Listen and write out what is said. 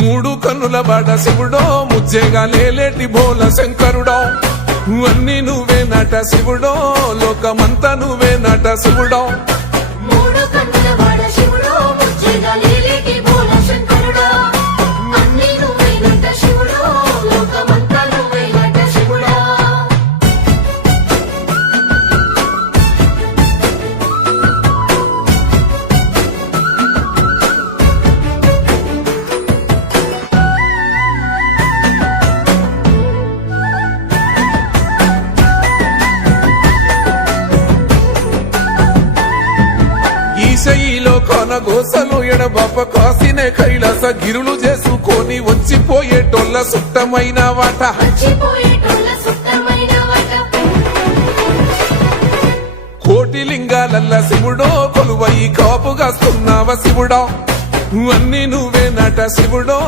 మూడు కన్నుల బాట శివుడో ముజ్జేగా లేలేటి భోల శంకరుడో అన్ని నువ్వే నట శివుడో లోకమంతా నువ్వే నట శివుడో గోసలు ఎడబాప కాసినే కైలాస గిరులు చేసుకొని వచ్చిపోయే వచ్చిపోయేటోళ్ళ సుట్టమైన వాట కోటి లింగాలల్ల శివుడో కొలువై కాపుగాస్తున్నావ శివుడా అన్ని నువ్వే నట శివుడో